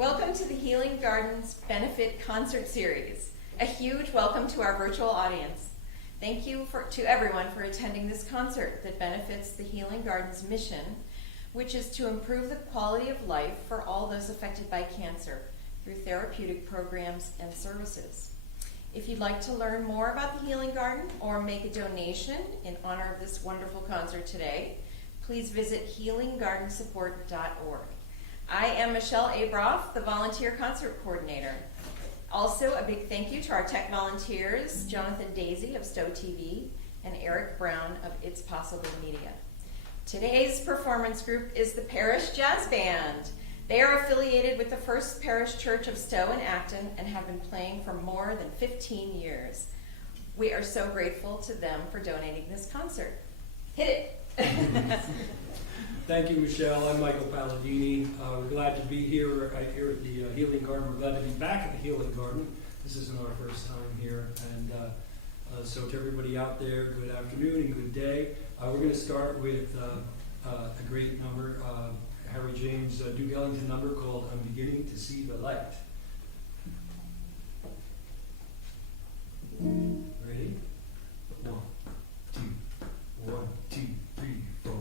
Welcome to the Healing Gardens Benefit Concert Series. A huge welcome to our virtual audience. Thank you to everyone for attending this concert that benefits the Healing Gardens mission, which is to improve the quality of life for all those affected by cancer through therapeutic programs and services. If you'd like to learn more about the Healing Garden or make a donation in honor of this wonderful concert today, please visit healinggardensupport.org. I am Michelle Abroff, the Volunteer Concert Coordinator. Also, a big thank you to our tech volunteers, Jonathan Daisy of Stowe TV and Eric Brown of It's Possible Media. Today's performance group is the Parish Jazz Band. They are affiliated with the First Parish Church of Stowe and Acton and have been playing for more than 15 years. We are so grateful to them for donating this concert. Hit it! Thank you, Michelle. I'm Michael Palladini. We're glad to be here at the Healing Garden. We're glad to be back at the Healing Garden. This isn't our first time here. And so to everybody out there, good afternoon and good day. We're going to start with a great number, Harry James Duke Ellington number called I'm Beginning to See the Light. Ready? 1, 2, 1, 2, 3, 4.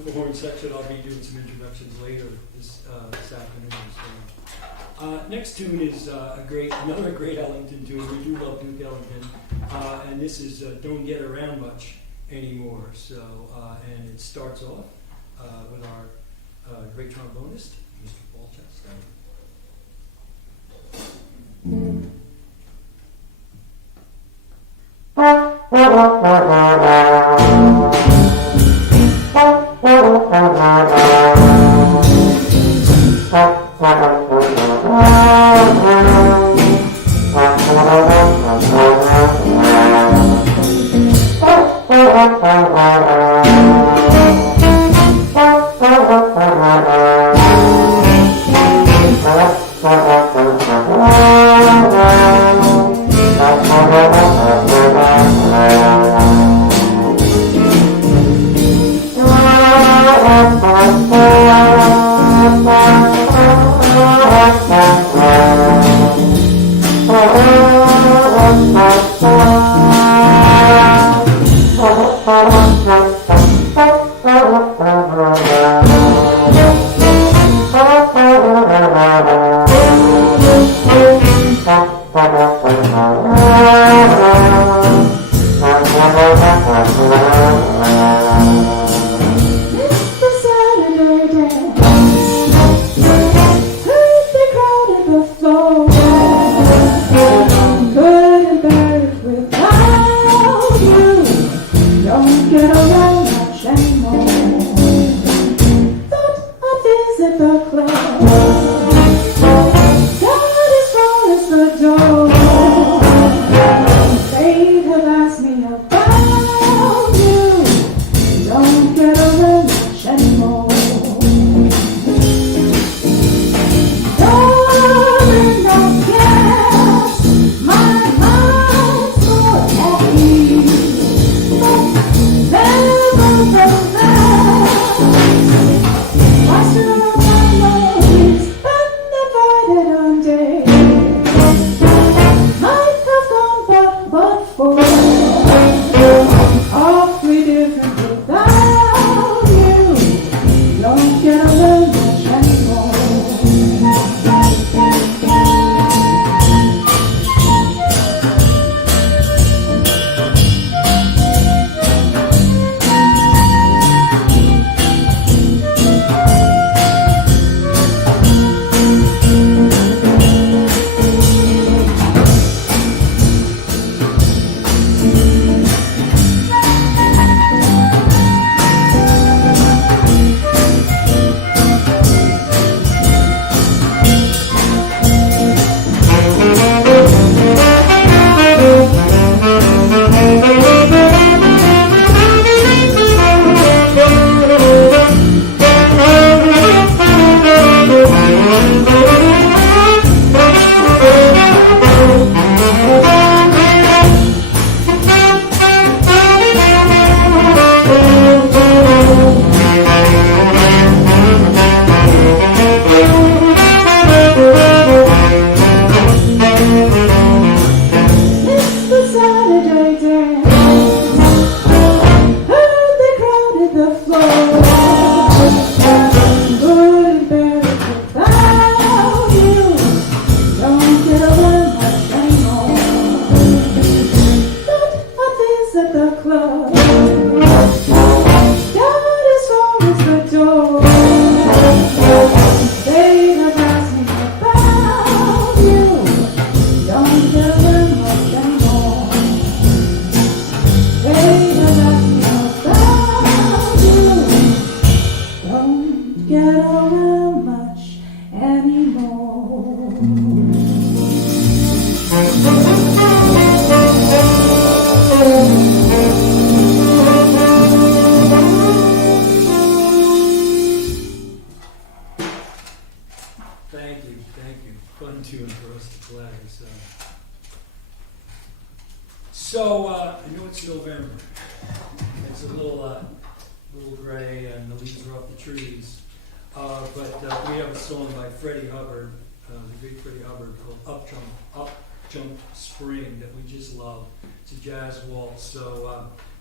flugelhorn section. I'll be doing some introductions later this afternoon as well. Next tune is another great Ellington tune. We do love Duke Ellington, and this is "Don't Get Around Much Anymore." So, and it starts off with our great trombonist, Mr. Paul Chastain.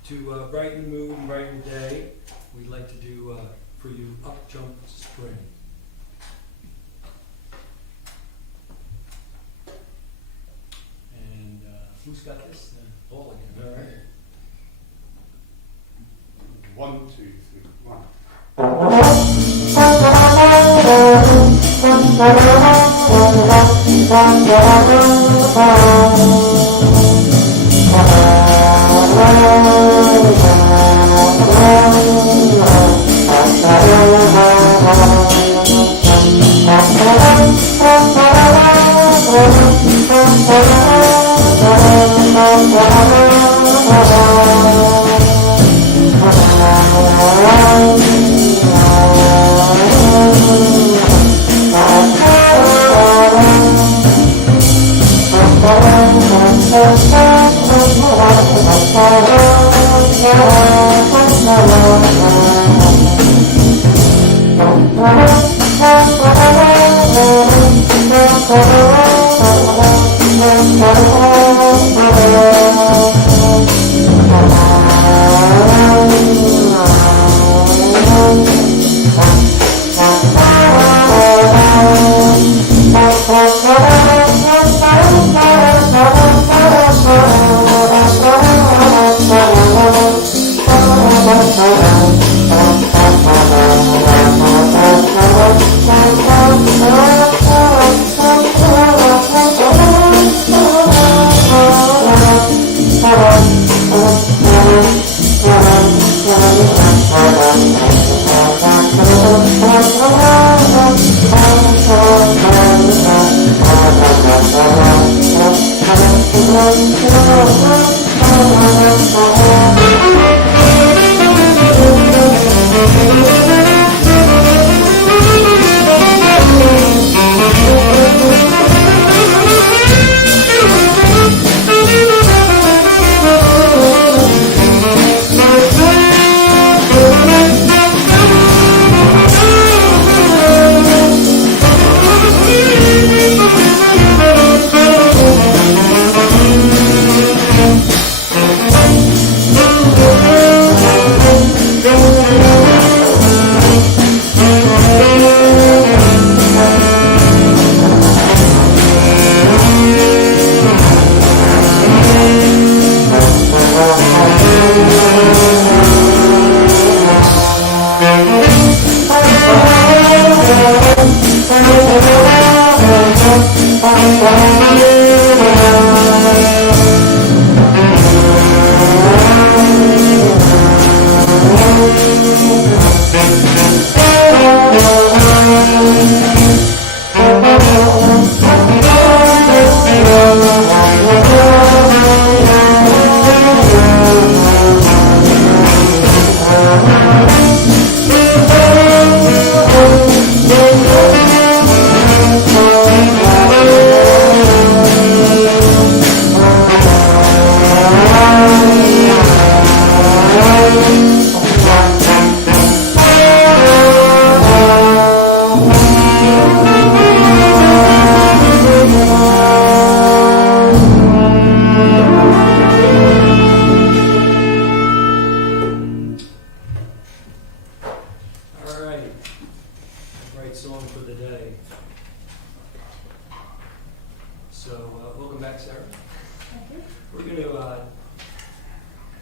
To brighten the mood and brighten the day, we'd like to do for you Up Jump Spring. And who's got this? Paul again. All right. 1, 2, 3, 1.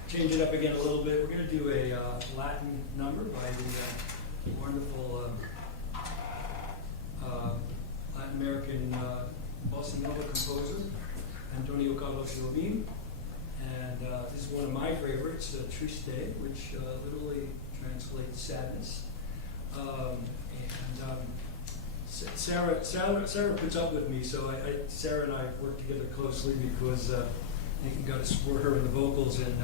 Change it up again a little bit. We're going to do a Latin number by the wonderful Latin American bossa nova composer, Antonio Carlos Jobim. And this is one of my favorites, Triste, which literally translates sadness. Sarah puts up with me, so Sarah and I work together closely because I got to support her in the vocals. And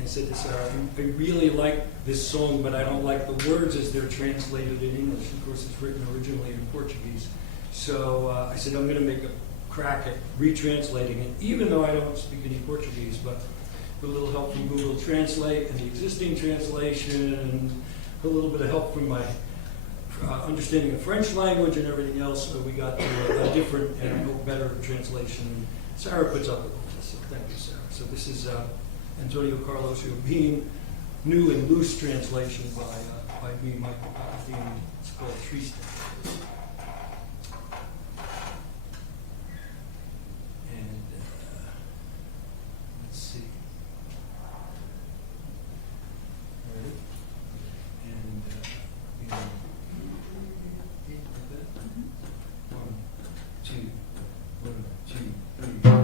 I said to Sarah, I really like this song, but I don't like the words as they're translated in English. Of course, it's written originally in Portuguese. So I said, I'm going to make a crack at retranslating it, even though I don't speak any Portuguese, but with a little help from Google Translate and the existing translation, and a little bit of help from my understanding of French language and everything else, so we got to a different and I hope better translation. Sarah puts up with all this, so thank you, Sarah. So this is Antonio Carlos Jobim, new and loose translation by me, Michael Palladini. It's called Tree Stand. And let's see. Ready? And you know, one, two, three.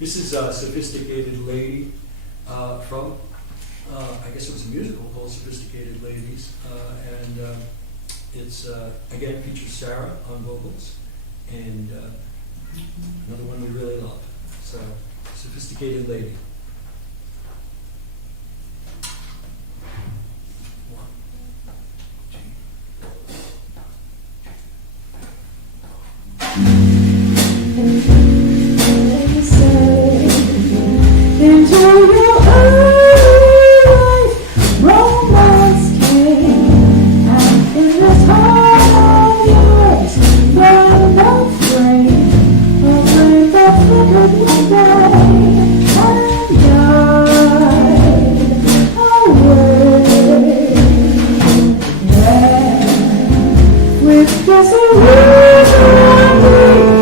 This is a Sophisticated Lady from, I guess it was a musical called Sophisticated Ladies. It's, again, features Sarah on vocals, and another one we really love. So, Sophisticated Lady. One, two. Into your early life, romance came, and in this heart of yours, burned no flame, a flame that flickered one day and died away. Yeah, with just a reason.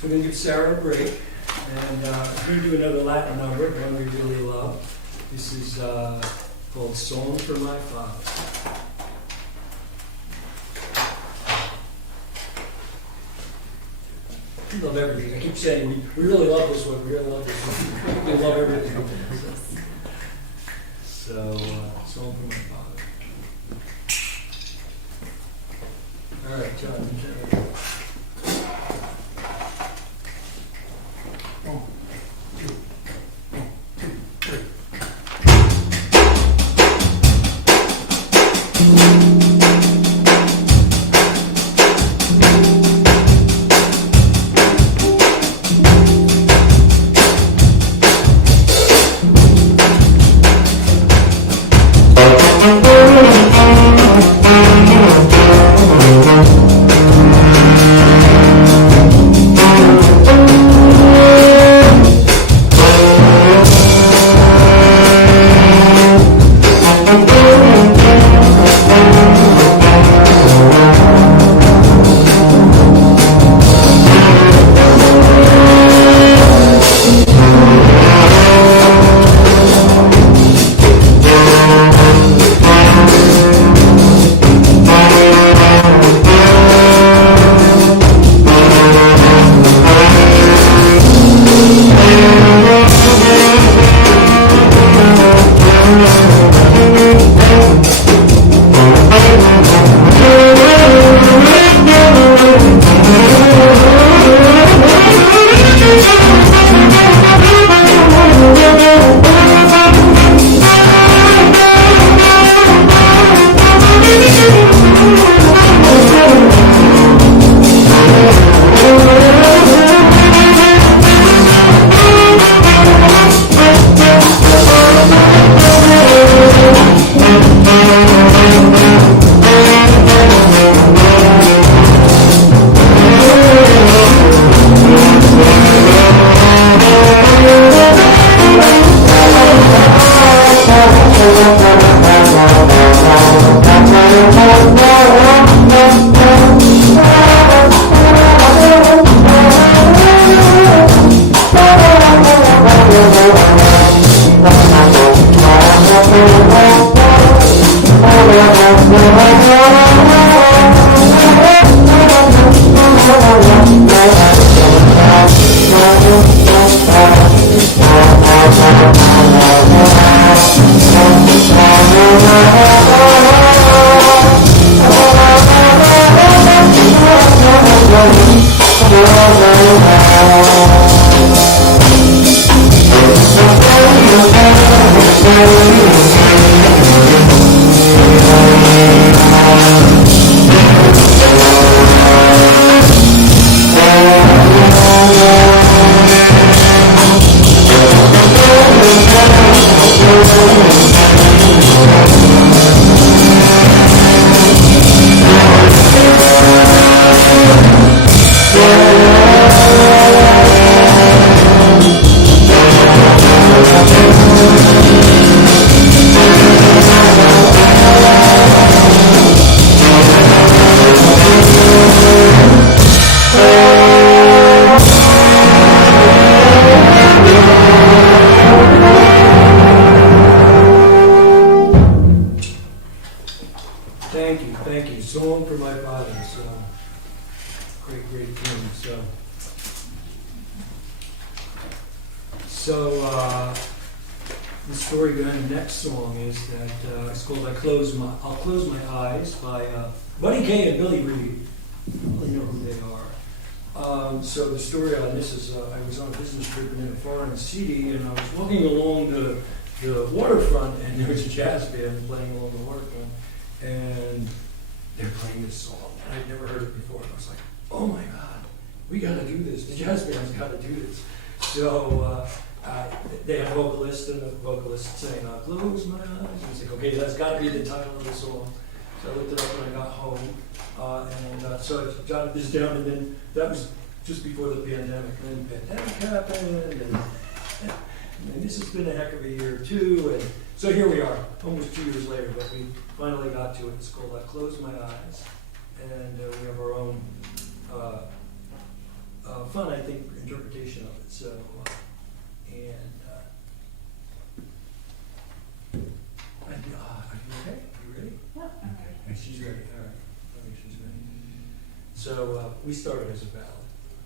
So we're going to give Sarah a break, and we're going to do another Latin number, one we really love. This is called Song for My Father. We love everything. I keep saying we really love this one. We really love this one. We love everything. So, Song for My Father. All right, John. Thank you. Song for My Father. So, great tune. So, the story behind the next song is that it's called I'll Close My Eyes by Buddy Kay and Billy Reed. I don't really know who they are. So the story on this is I was on a business trip in a foreign city, and I was walking along the waterfront, and there was a jazz band playing along the waterfront, and they're playing this song, and I'd never heard it before. And I was like, oh my God, we got to do this. The jazz band's got to do this. So they had a vocalist, and the vocalist saying, I'll close my eyes. And I was like, okay, that's got to be the title of the song. So I looked it up when I got home, and so I jotted this down, and then that was just before the pandemic. And then the pandemic happened, and this has been a heck of a year too. And so here we are, almost 2 years later, but we finally got to it. It's called I Close My Eyes, and we have our own fun I think, interpretation of it. So, are you okay? Are you ready? Okay. She's ready. All right. I think she's ready. So we started as a ballad.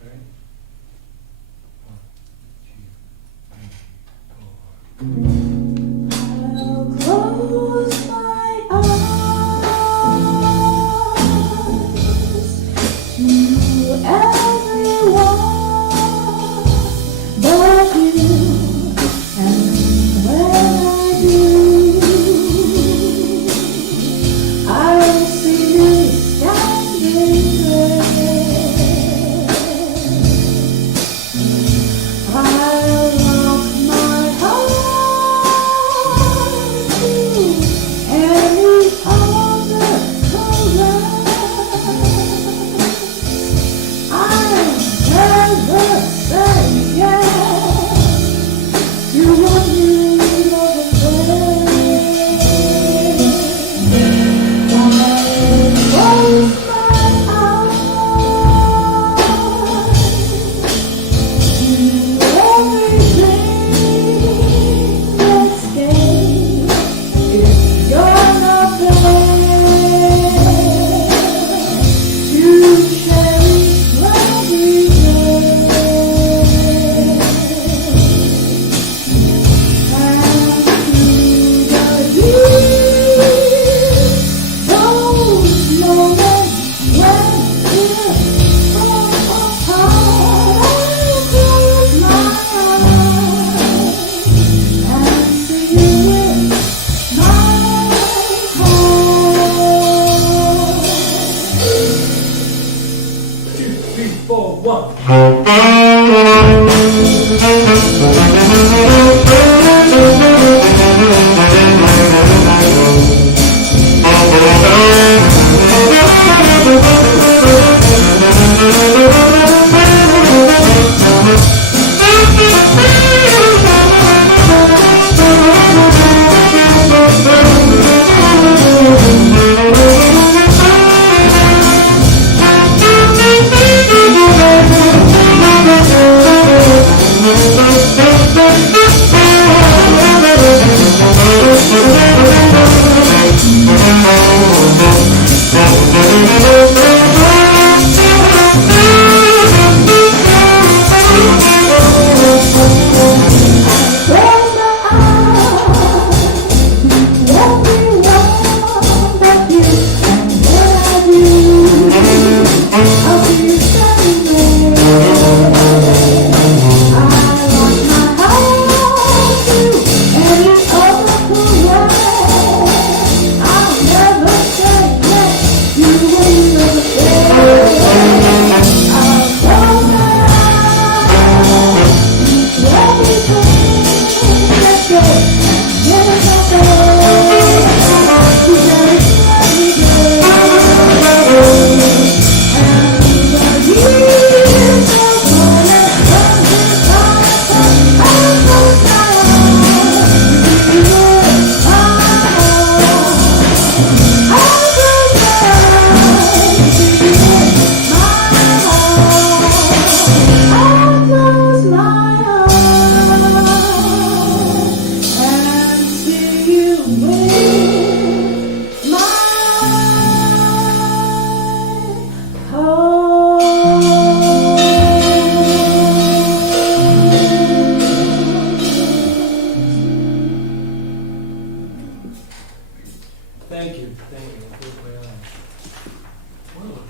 All right. 1, 2, 3, 4. I'll close my eyes to everyone but you, and when I do, I'll see you standing there. I'll lock my heart to any other caress. I'll never say yes to what you never said. I'll close my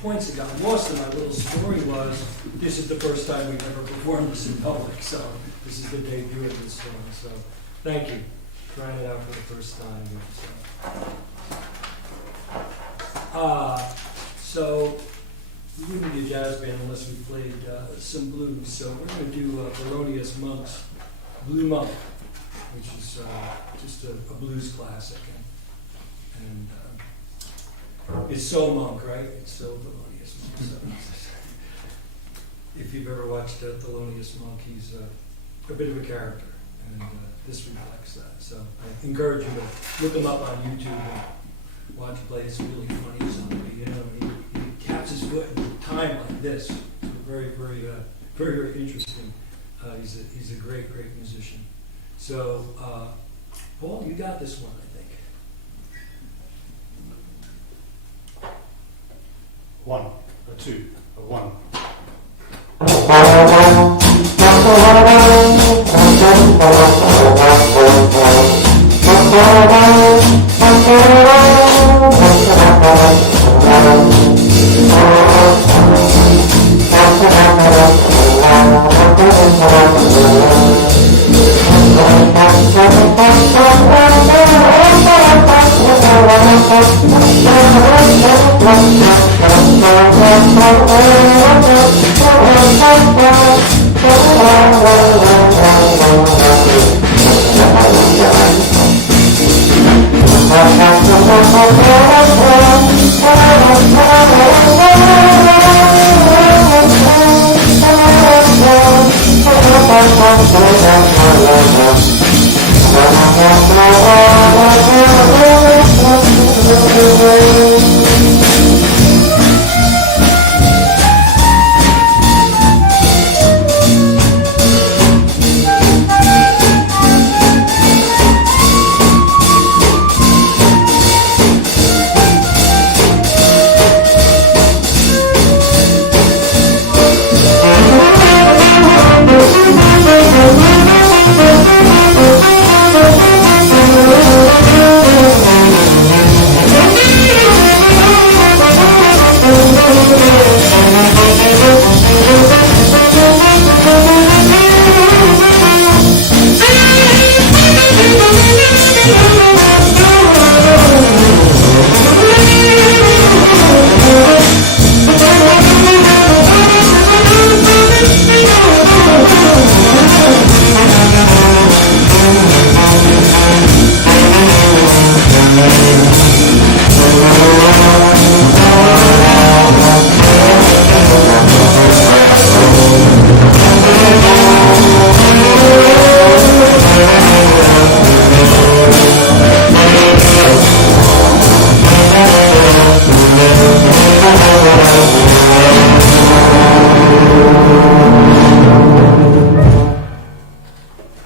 points that got lost in my little story was, this is the first time we've ever performed this in public, so this is the debut of this song, so thank you. Trying it out for the first time. So we wouldn't be a jazz band unless we played some blues, so we're going to do Thelonious Monk's Blue Monk, which is just a blues classic. And it's so Monk, right? It's so Thelonious Monk. So if you've ever watched Thelonious Monk, he's a bit of a character, and this reflects that. So I encourage you to look him up on YouTube and watch play. It's really funny. Somebody, he caps his foot in time like this. It's very, very very, very interesting. He's a great, great musician. So, Paul, you got this one, I think. 1, a 2, a 1.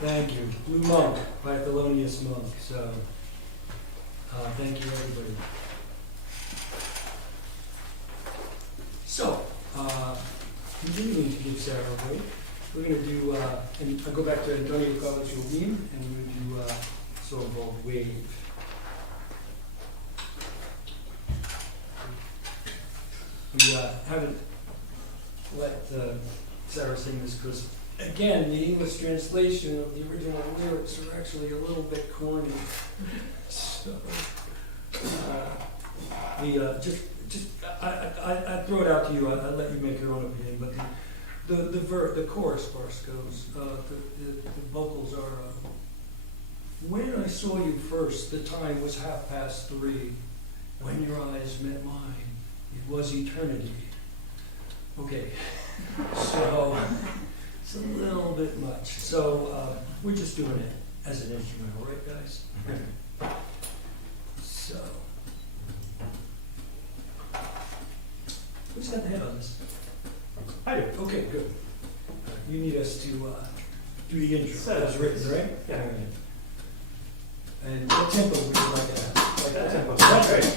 Thank you. Blue Monk by Thelonious Monk. So, thank you, everybody. So, continuing to give Sarah a break, we're going to do, and I'll go back to Antonio Carlos Jobim, and we're going to do a song called Wave. We haven't let Sarah sing this because, again, the English translation of the original lyrics are actually a little bit corny. So, I throw it out to you. I let you make your own opinion. But the chorus part goes. The vocals are. When I saw you first, the time was 3:30. When your eyes met mine, it was eternity. Okay, so it's a little bit much. So we're just doing it as an instrumental, right, guys? So, who's got the head on this? I do. Okay, good. You need us to do the intro Set as written, right? Yeah. All right. And what tempo would you like to have? Like that tempo. That's Great.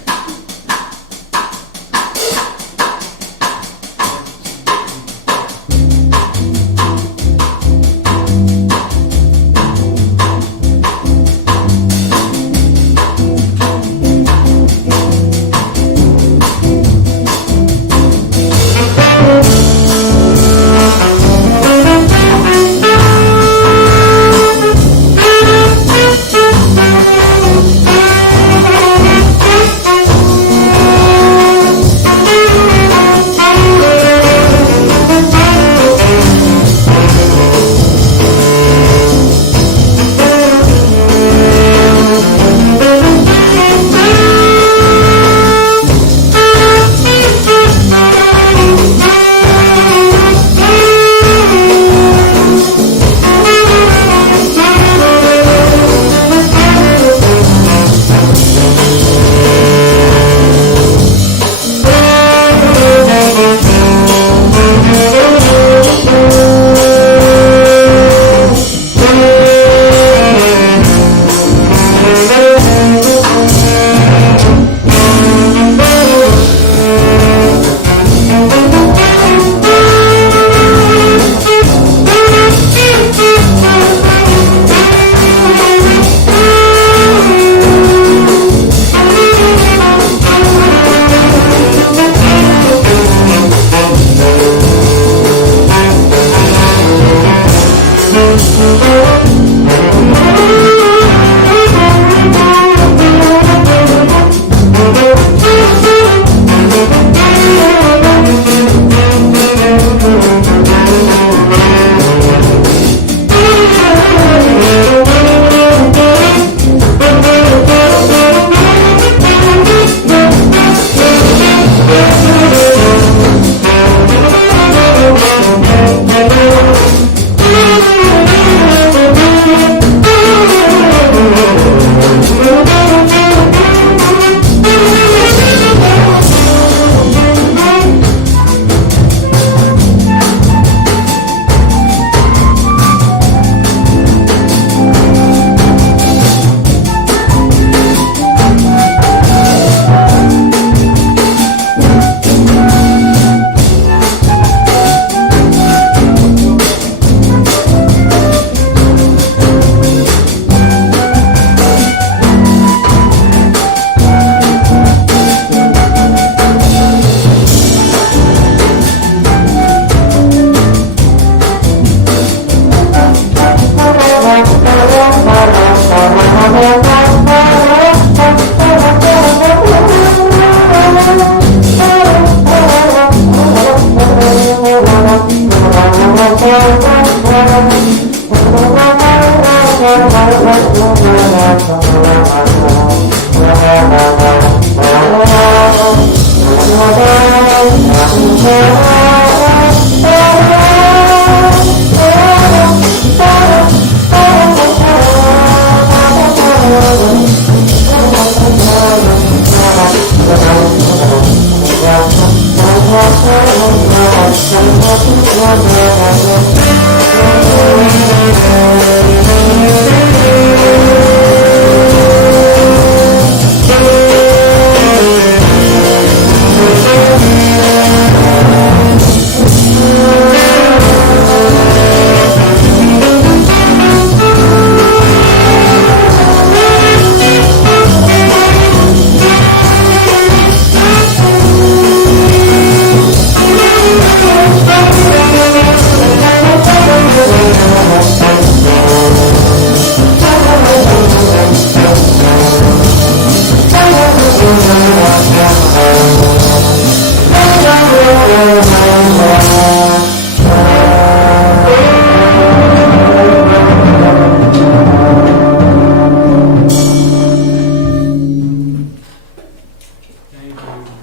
Thank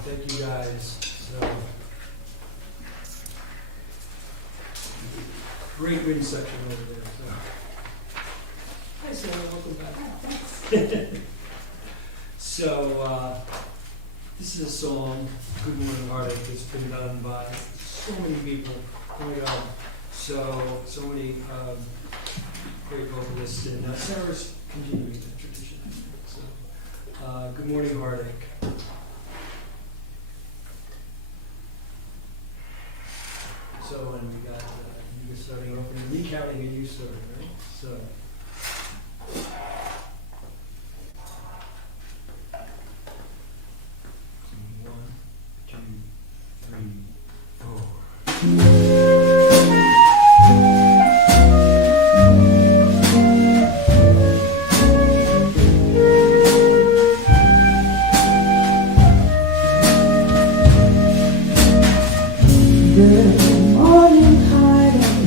Thank you guys. So, great wind section over there. So, hi Sarah, welcome back. So, this is a song, Good Morning Heartache, that's been done by so many people. Oh my God. So many great vocalists, and Sarah's continuing that tradition. So, Good Morning Heartache. So, and we got you starting off and recounting and you started, right? So. One, two, three, four. Good morning, heartache,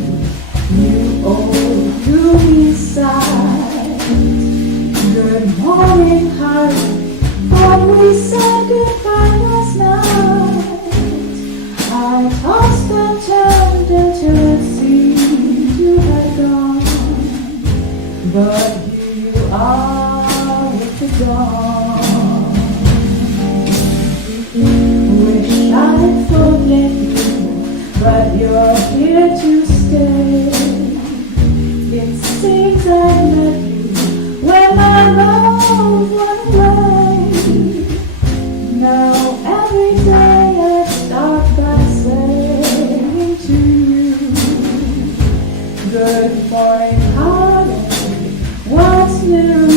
you old gloomy sight. Good morning, heartache, thought we said goodbye last night. I tossed and turned until it seemed you had gone, but here you are with the dawn. Wish I'd forget you, but you're here to stay. It seems I met you when my love went away. Now every day I start by saying to you, good morning, heartache, what's new?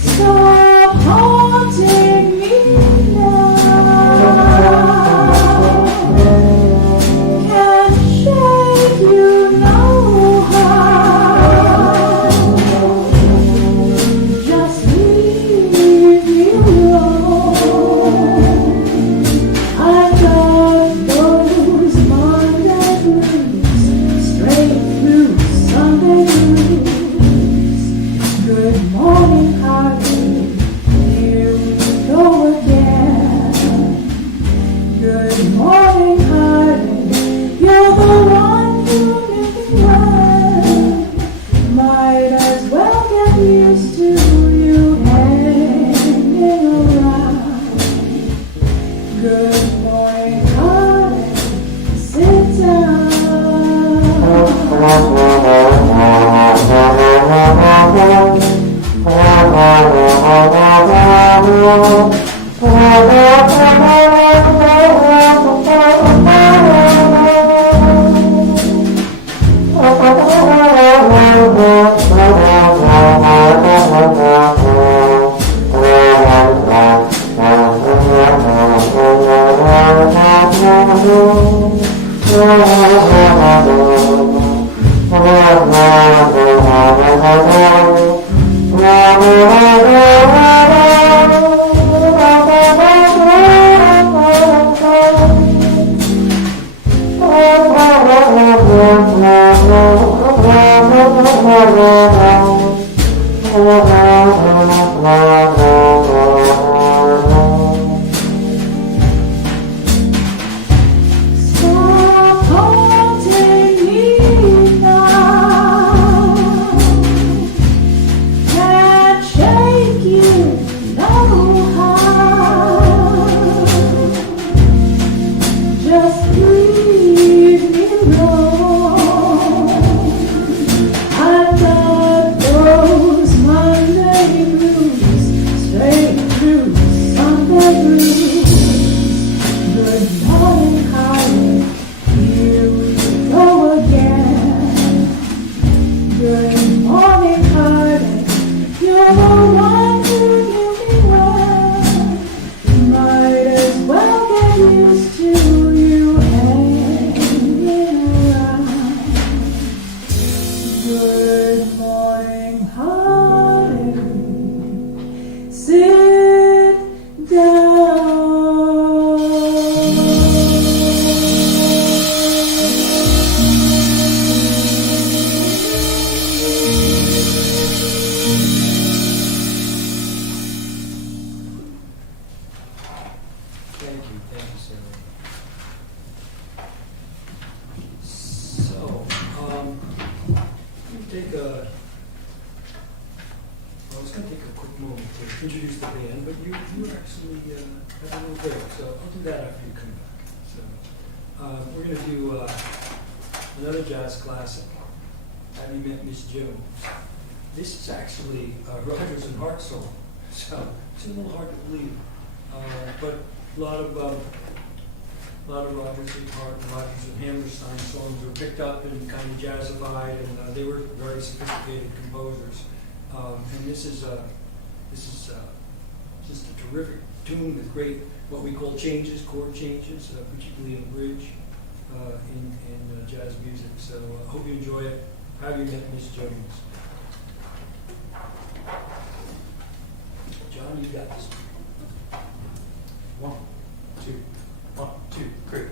Stop haunting me now. Can't shake you no how. Just leave me alone. I got those Monday blues straight through Sunday blues. Good morning, heartache, here we go again. Good morning, heartache, you're the one who knew me well. Might as well get used to you hanging around. Good morning, heartache, sit down. take a moment to introduce the band, but you actually have a little break, so I'll do that after you come back. So we're going to do another jazz classic. Have You Met Miss Jones? This is actually Rodgers and Hart song, so it's a little hard to believe, but a lot of Rodgers and Hart and Rodgers and Hammerstein songs were picked up and kind of jazzified, and they were very sophisticated composers. And this is just a terrific tune with great, what we call changes, chord changes, particularly in bridge in jazz music. So I hope you enjoy it. Have You Met Miss Jones? John, you got this. 1, 2, 1, 2, 3.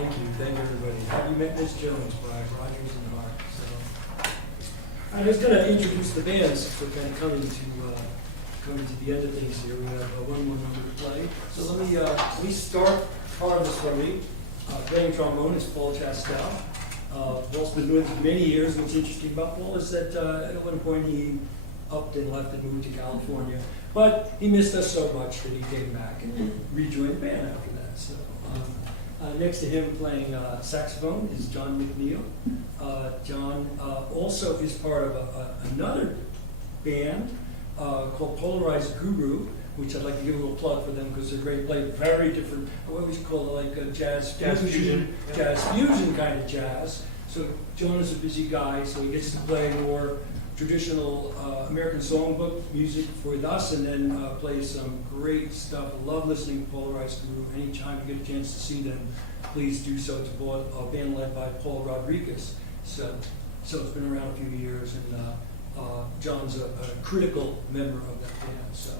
Thank you everybody. Have You Met Miss Jones by Rodgers and Hart. So I'm just going to introduce the bands. We're kind of coming to the end of things here. We have one more number to play. So let me start part of the story. Playing trombone is Paul Chastel. Paul's been doing it for many years. What's interesting about Paul is that at one point he upped and left and moved to California, but he missed us so much that he came back and rejoined the band after that. So next to him playing saxophone is John McNeil. John also is part of another band called Polarized Guru, which I'd like to give a little plug for them because they're great. Play very different, what would you call it, like a jazz fusion kind of jazz. So John is a busy guy, so he gets to play more traditional American songbook music for us, and then play some great stuff. I love listening to Polarized Guru. Anytime you get a chance to see them, please do so. It's a band led by Paul Rodriguez. So it's been around a few years, and John's a critical member of that band. So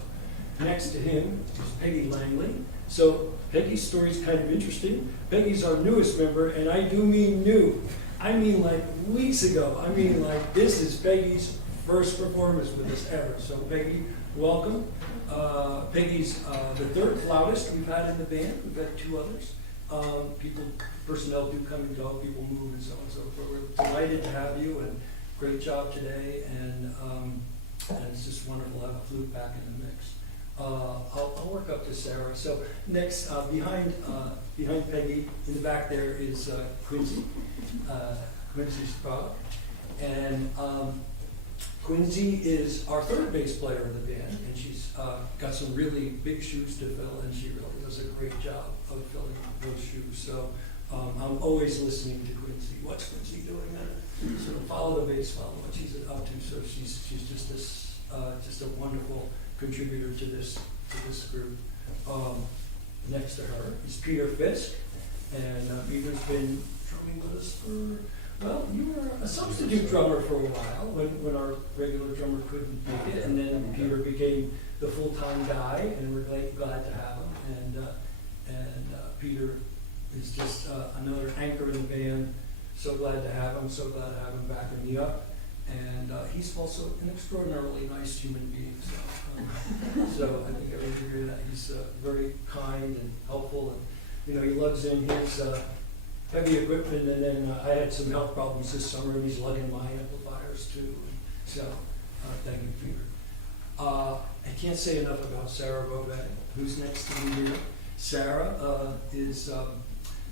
next to him is Peggy Langley. So Peggy's story is kind of interesting. Peggy's our newest member, and I do mean new. I mean like weeks ago. I mean like this is Peggy's first performance with us ever. So Peggy, welcome. Peggy's the third flautist we've had in the band. We've had two others. People, personnel do come and go, people move and so on and so forth. We're delighted to have you, and great job today, and it's just wonderful to have a flute back in the mix. I'll work up to Sarah. So next, behind Peggy, in the back there is Quincy Sprague, and Quincy is our third bass player in the band, and she's got some really big shoes to fill, and she really does a great job of filling those shoes. So I'm always listening to Quincy. What's Quincy doing? Sort of follow the bass, follow what she's up to. So she's just this just a wonderful contributor to this group. Next to her is Peter Fisk, and Peter's been drumming with us for. Well, you were a substitute drummer for a while when our regular drummer couldn't make it, and then Peter became the full-time guy, and we're glad to have him. And Peter is just another anchor in the band. So glad to have him. So glad to have him backing me up. And he's also an extraordinarily nice human being. So I think everybody agree that he's very kind and helpful, and he lugs in his heavy equipment, and then I had some health problems this summer, and he's lugging my amplifiers too. So thank you, Peter. I can't say enough about Sarah Bobet, who's next to me here. Sarah is,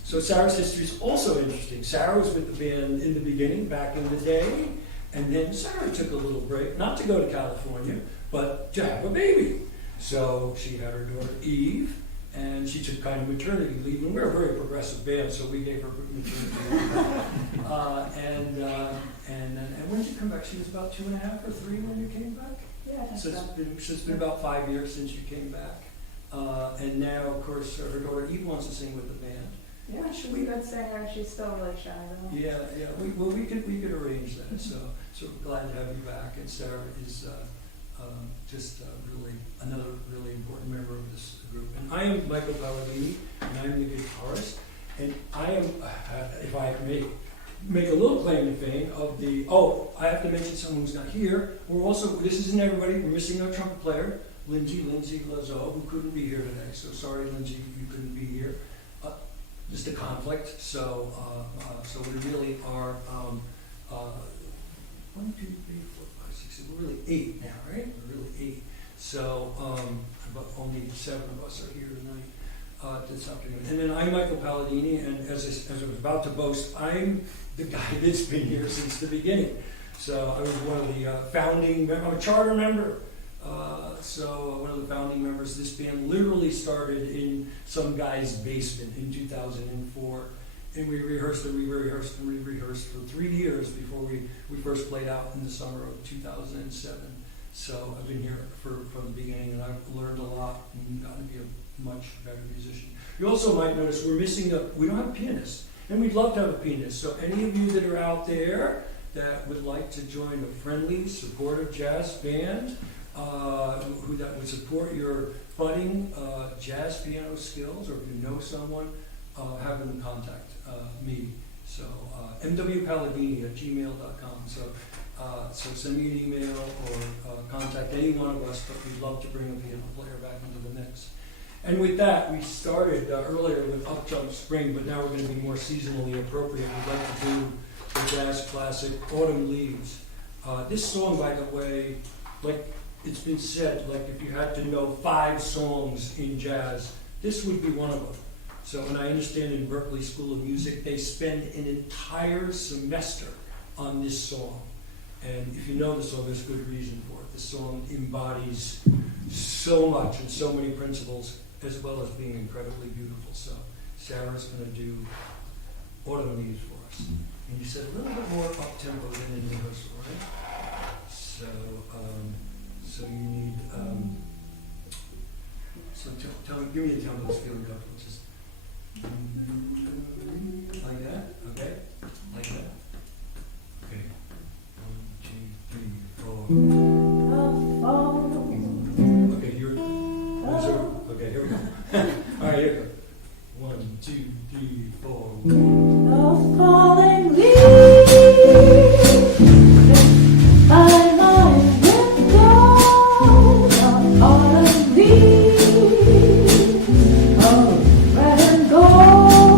so Sarah's history is also interesting. Sarah was with the band in the beginning, back in the day, and then Sarah took a little break, not to go to California, but to have a baby. So she had her daughter Eve, and she took kind of maternity leave, and we're a very progressive band, so we gave her maternity leave. And when did you come back? She was about 2.5 or 3 when you came back? Yeah, So it's been about 5 years since you came back. And now, of course, her daughter Eve wants to sing with the band. Yeah, she's a good singer. She's still really shy though. Yeah. We could arrange that. So glad to have you back. And Sarah is just really another really important member of this group. And I am Michael Palladini, and I'm the guitarist. And I am, if I may make a little claim to fame of the. Oh, I have to mention someone who's not here. We're also, this isn't everybody. We're missing our trumpet player, Lindsay Lazo, who couldn't be here today. So sorry, Lindsay, you couldn't be here. Just a conflict. So we really are 1, 2, 3, 4, 5, 6. We're really 8 now, right? We're really 8. So but only 7 of us are here tonight this afternoon. And then I'm Michael Palladini, and as I was about to boast, I'm the guy that's been here since the beginning. So I was one of the founding. I'm a charter member. One of the founding members. This band literally started in some guy's basement in 2004, and we rehearsed and we rehearsed and we rehearsed for 3 years before we first played out in the summer of 2007. So I've been here from the beginning, and I've learned a lot and gotten to be a much better musician. You also might notice we don't have a pianist, and we'd love to have a pianist. So any of you that are out there that would like to join a friendly, supportive jazz band, who that would support your budding jazz piano skills, or if you know someone, have them contact me. So mwpalladini@gmail.com. So send me an email or contact any one of us, but we'd love to bring a piano player back into the mix. And with that, we started earlier with Up Jump Spring, but now we're going to be more seasonally appropriate. We'd like to do the jazz classic Autumn Leaves. This song, by the way, like it's been said, like if you had to know 5 songs in jazz, this would be one of them. So, and I understand in Berklee School of Music, they spend an entire semester on this song. And if you know the song, there's good reason for it. The song embodies so much and so many principles, as well as being incredibly beautiful. So Sarah's going to do Autumn Leaves for us. And you said a little bit more up-tempo than in rehearsal, right? So you need, give me a tone that's feeling comfortable. Just like that, okay? Like that. Okay. 1, 2, 3, 4. Okay, okay, here we go. All right, here we go. 1, 2, 3, 4. The falling leaves by my window, the autumn leaves of red and gold.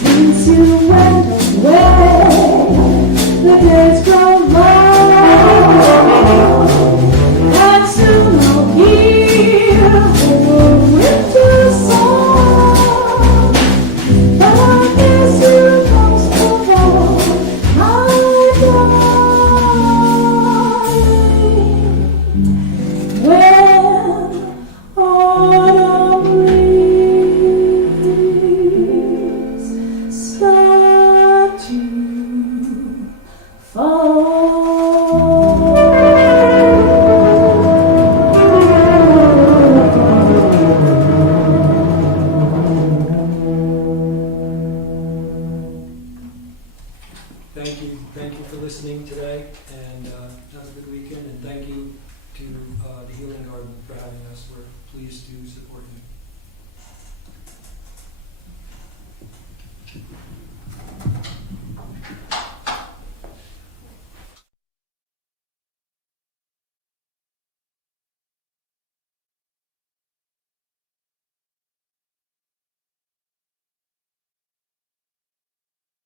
Since you went away, the days grow long, and soon I'll hear a winter song. But I miss you most of all, my darling. When autumn leaves start to fall. Thank you for listening today, and have a good weekend, and thank you to the Healing Garden for having us. We're pleased to support you.